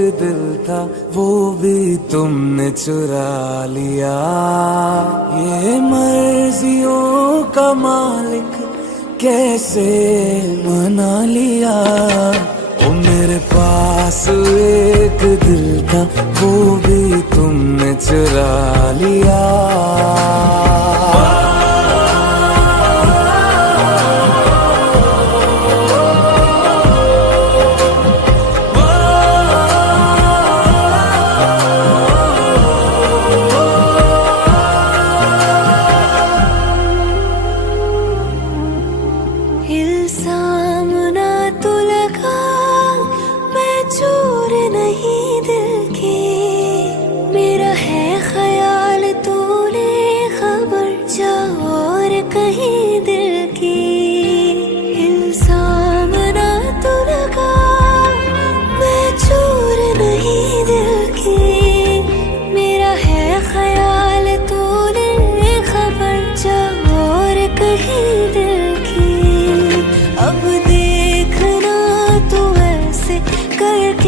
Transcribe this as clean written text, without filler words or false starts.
दिल था वो भी तुमने चुरा लिया। ये मर्जियों का मालिक कैसे मना लिया। ओ मेरे पास एक दिल था वो भी तुमने चुरा लिया।